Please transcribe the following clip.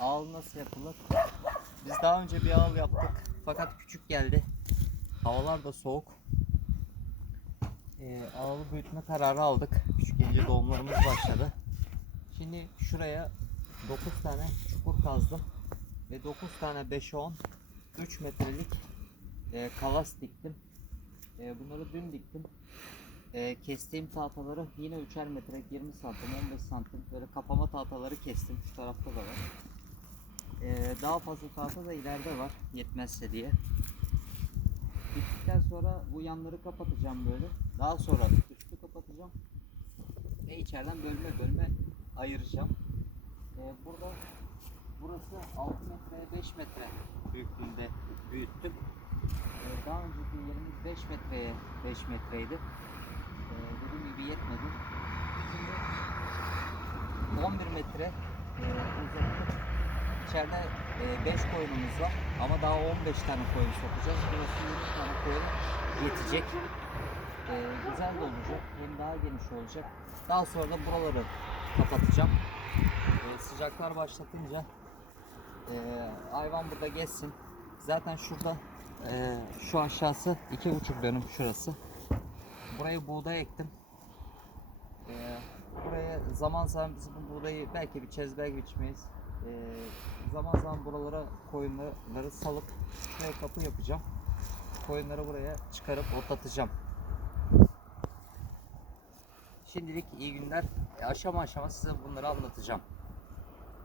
Ağıl nasıl yapılır? Biz daha önce bir ağıl yaptık. Fakat küçük geldi. Havalar da soğuk. Ee, ağılı büyütme kararı aldık. Küçük gelince doğumlarımız başladı. Şimdi şuraya 9 tane çukur kazdım. Ve 9 tane 5'e 10 3 metrelik e, kalas diktim. E, bunları dün diktim. E, kestiğim tahtaları yine 3'er metre 20 santim 15 santim böyle kapama tahtaları kestim. Şu tarafta da var. E, daha fazla tahta da ileride var yetmezse diye. Bittikten sonra bu yanları kapatacağım böyle. Daha sonra üstü kapatacağım. Ve içeriden bölme bölme ayıracağım. E, burada burası 6 metreye 5 metre büyüklüğünde büyüttüm. Ee, daha önceki yerimiz 5 metreye 5 metreydi. Ee, dediğim gibi yetmedi. Şimdi 11 metre e, uzattım. İçeride 5 koyunumuz var ama daha 15 tane koyun sokacağız. Burası 20 tane koyun yetecek. Ee, güzel de olacak. Hem daha geniş olacak. Daha sonra da buraları kapatacağım. Ee, sıcaklar başlatınca e, hayvan burada geçsin. Zaten şurada e, şu aşağısı iki buçuk dönüm şurası. Buraya buğday ektim. E, buraya zaman zaman biz bu buğdayı belki biçeriz belki biçmeyiz. E, zaman zaman buralara koyunları salıp şuraya kapı yapacağım. Koyunları buraya çıkarıp otlatacağım. Şimdilik iyi günler. E, aşama aşama size bunları anlatacağım.